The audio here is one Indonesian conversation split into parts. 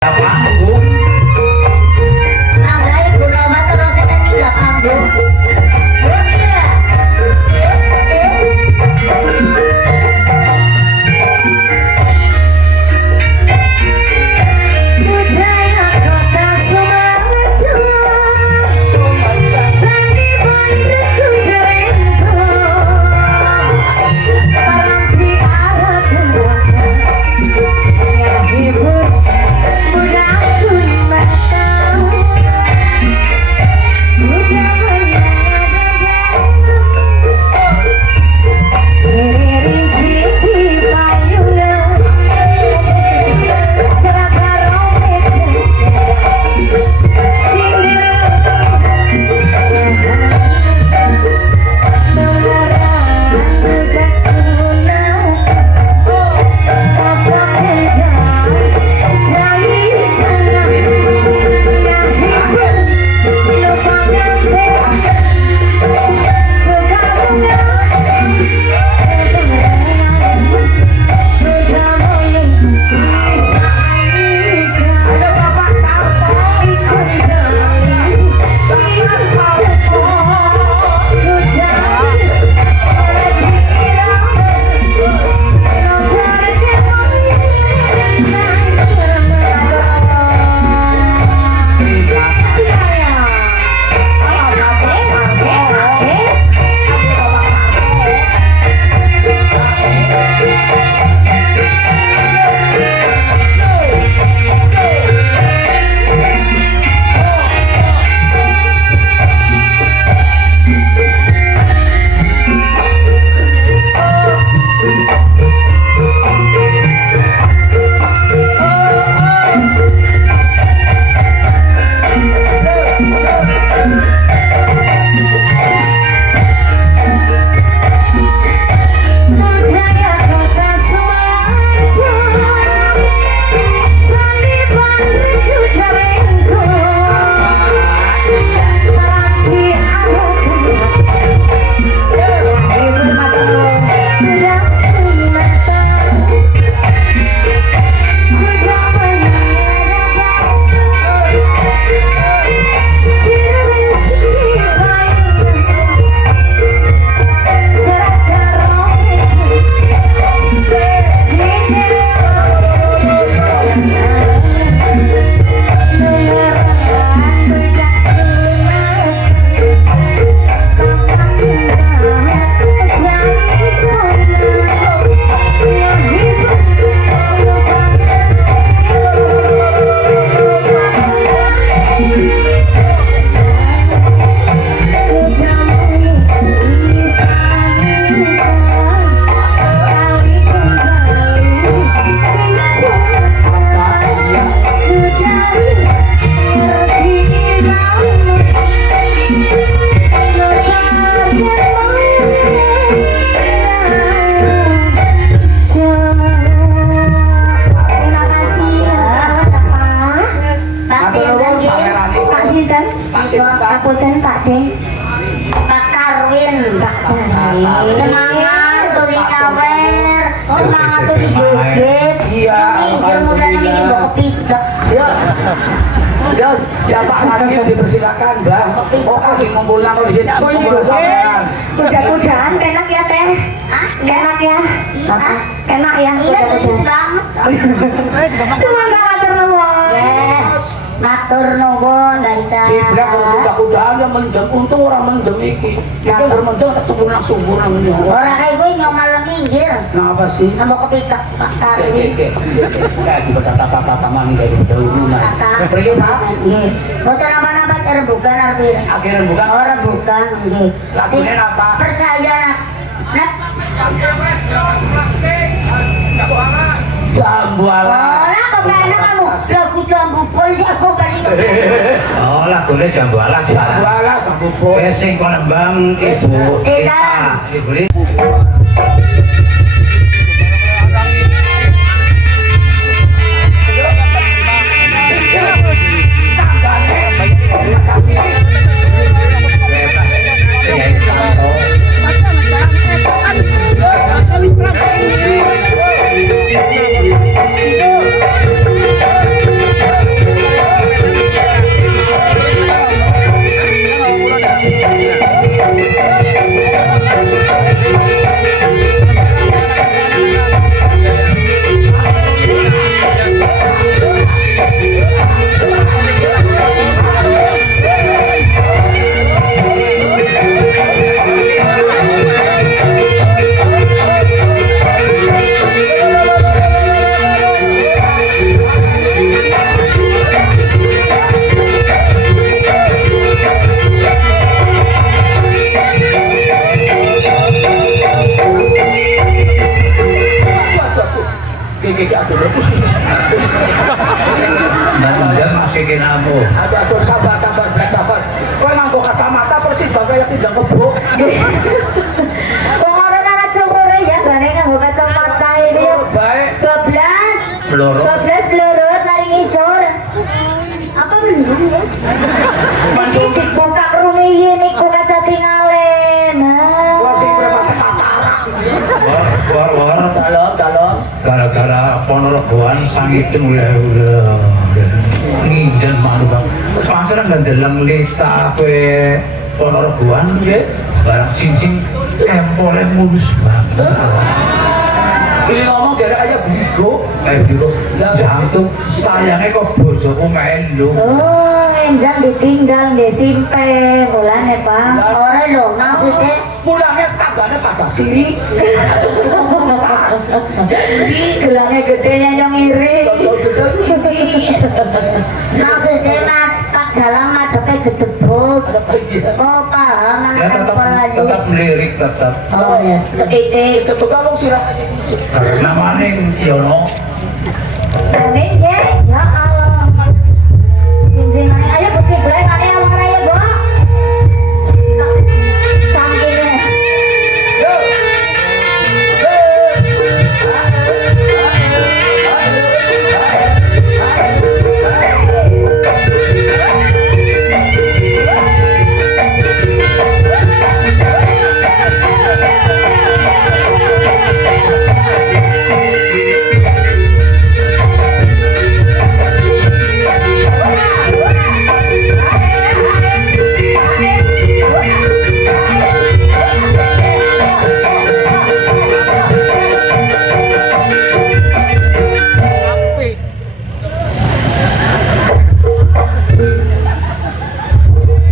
panggung. Tangga ibu nama terus saya tidak panggung. Budaya kota Sumatera, sandi bandetku jerengko, parang tiara gerakan, ya hibur budak Sumatera, budak jeririn siji payungan, serat karomit sindir mengerang budak sunat apa kerja jali ngahibur lupa ganteng suka bunga udah mulai bisa nikah. Ada bapak sampo ikut jali ikut sampo kudais berkira nomor kemoi naik budaya kota Sumatera, sandi bandetku jerengko, parang tiara gerakan, hibur budak Sumatera, budak menyeramkan, jeririn siji payungan, serat karomit sindir mengerang budak sunat papa kerja jali bunga ngahibur lupa udah mulai bisa nikah. Kali kembali bicara kudais berkira letakkan terima kasih ya Pak Sinten Pak Sinten Pak Deng Pak Karwin, Pak Dani semangat turi kawer, semangat turi joget. Iya, Mikir mudah nanti bawa kepitek. Ya, ya siapa lagi yang dipersilakan, Mbak? Oh, lagi ngumpul nang di sini. Ngumpul sampean. mudah-mudahan enak ya teh Hah? enak ya Iya. enak ya Iya, tulis banget. semoga matur nuwun Matur nuwun dari Si Blak kuda-kudaan yang mendem, untung orang mendem iki. Iki bermendem tak sempurna subur namanya. orang kayak gue nyong malam minggir. Nah apa sih? Nambah kepitek Pak Karwin. Kayak di tata-tata mani kayak dahulu nah. Kata. Pergi Pak. Nggih. Boten apa-apa rebukan Arwin. Akhirnya bukan Ora bukan nggih. Lagunya apa? Percaya nak. Jambu alam. Ora kepenak kamu. Lagu jambu polisi aku balik ke. Oh, lagune jambu alas ya. Jambu alam jambu pol. Wes sing kon nembang Ibu Ita. Ibu Ita. Terima kasih. sikinamu. Aduh, sabar, Black, sabar. Kowe nganggo kacamata persis bagai yang tidak ngebuk. Wong ora ana cukure ya gane nganggo kacamata ini. Baik. 12 Peluru. 12 peluru lari ngisor. Apa mendung ya? Iki dibuka krungi niku kaca tingalen. Wah, sing berapa katarak. War. Dalam. Gara-gara Ponorogoan sang itu mulai udah nginjen malu bang. Pasrah nggak dalam lita kue Ponorogoan ya. Barang cincin empolnya mulus banget. Ini ngomong jadi kayak bigo. Bigo jantung sayangnya kok bojoku melu. Oh, enjang ditinggal nggih simpen mulane, Pak. Ora lho, maksudnya Pulangnya tangganya pada siri. Gelangnya gedenya yang iri. maksudnya Pak dalam madepnya gedebuk. Ada presiden. Oh paham, Ya anak tetap polis. lirik tetap. Oh ya, sekitik. Itu kalau sirah. Karena maning Yono. Ning nggih, ya Allah. Cincin maning ayo Bu Cibrek ane awak raya, Bu. Sampingnya.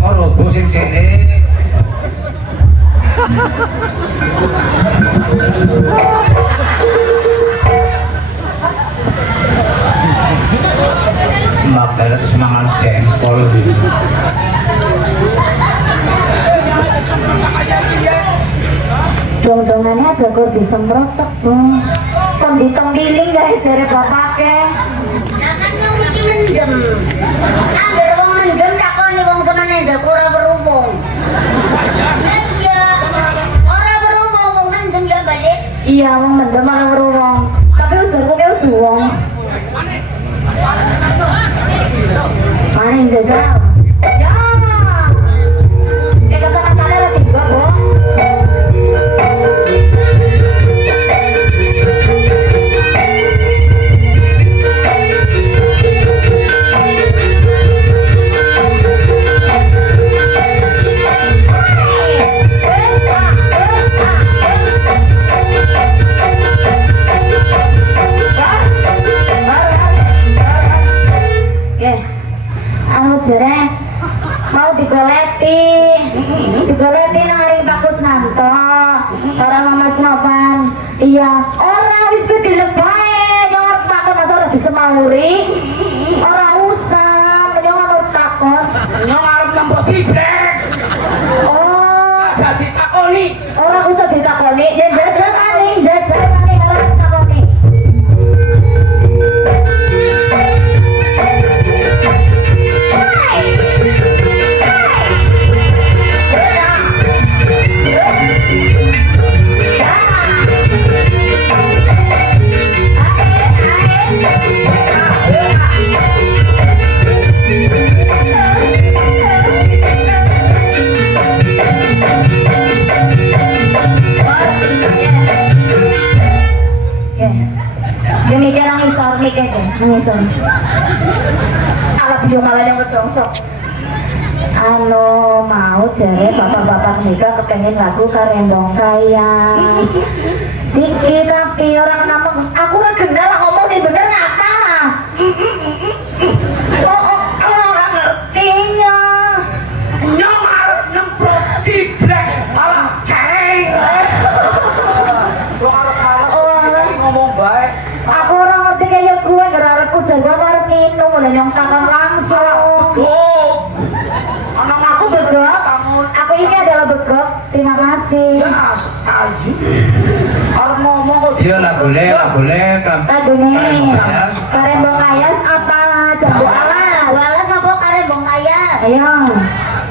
Kalau pusing sini. Makanya semangat jengkol. Dong-dongannya aja kok disemprotek, Bu. Kon ditonggiling gak jare bapake. Nah kan wong iki mendem. Angger wong mendem takoni wong semene ndak ora berhubung. Lah iya. Ora berhubung wong mendem ya balik. Iya, wong mendem ora weruh. Tapi ujarku ke wong. Mana yang jajal? Ya. Kacamata ada tiga, Bu. Jere mau digoleti nang Pak Kusnanto orang Mas Novan. Iya, orang wis ku dilebae nyor takon masa ora disemauri. Ora usah nyor takon. Nyong arep nembok cibrek. Oh, Jadi takoni. ora usah ditakoni, yen jajal maning ora ditakoni. Gini dia nangisor nih kayak nangisor. Ala biung malah yang berdongsok. Anu mau jere bapak-bapak nikah kepengen lagu karembong kaya. Siki tapi orang nama aku ora gendal ngomong sih bener ngapa? Orang ngertinya. Nyong arep nembok cibrek. Alah, ceng. Lo arep males ngomong baik. Aku orang ngerti kayak gue gara-gara ujar gue baru minum udah nyongkakan langsung. Begok. Anak Aku begok. Aku ini adalah begok. Terima kasih. Ya, aji. Arep ngomong kok. Iya lah boleh kan. Lagu nih. Karembong Kayas. Karembong Kayas apa? Jambu alas. Walas Ayo.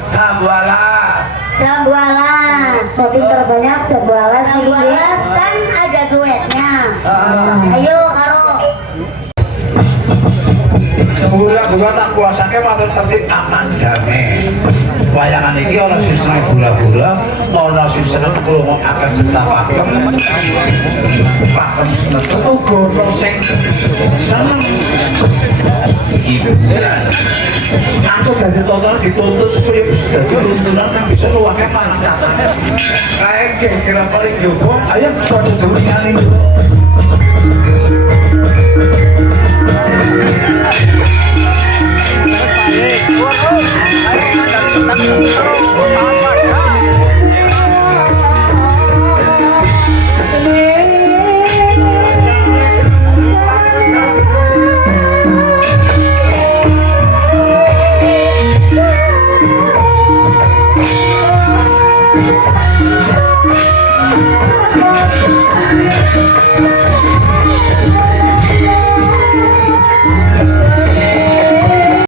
Sambualas. Jambualas. Kopi terbanyak Jambualas nih. Jambualas kan ada duetnya. Ayo karo Gula-gula tak kuasake matur tertib aman damai. Wayangan iki ana sing seneng gula-gula, ana sing seneng krungu akan serta pakem. Pakem senetes uga ana sing seneng hiburan. Aku dadi tontonan dituntut supaya bisa dadi tuntunan yang bisa luwake marang tata. Kae kira paling jopo, ayo padha dunyane.